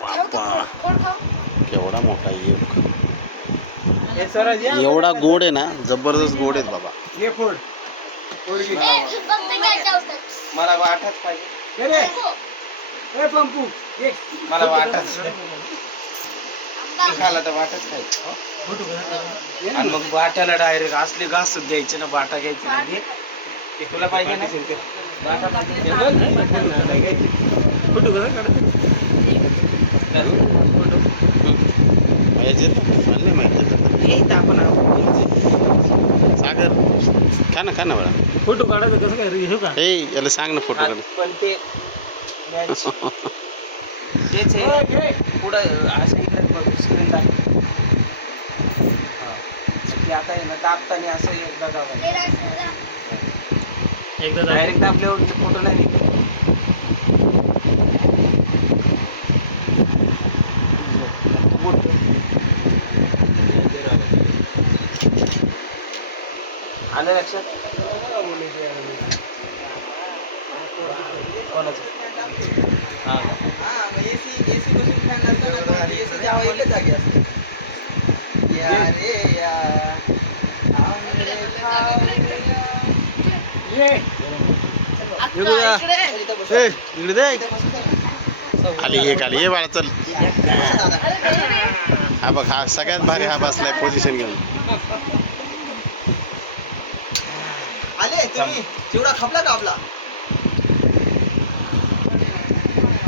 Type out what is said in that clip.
बापा केवढा मोठा एक एवढा गोड आहे ना, जबरदस्त गोड आहेत बाबा. मला वाटच पाहिजे, मला वाटच खाला तर वाटच खायचं. आणि मग बाट्याला डायरेक्ट असले घास द्यायचे ना, बाटा घ्यायचे ना, ते तुला पाहिजे ना बाटा पाहिजे. सागर खा ना बळा. फोटो काढायचं कसं काय रे? का हे याला सांग ना फोटो काढ. पण ते तेच आहे पुढं असं इकडे बघ स्क्रीन दाखव. ते आता आहे ना दाबताना असं एकदा दाबायचं, एकदा डायरेक्ट दाबल्यावर फोटो नाही निघत. आलं लक्षात? कोणाचं? हां इकडे दे खाली ये बाळा चल. हा बघ, हा सगळ्यात भारी हा बसलाय पोझिशन घेऊन. आले तुम्ही चिवडा खापला का आपला?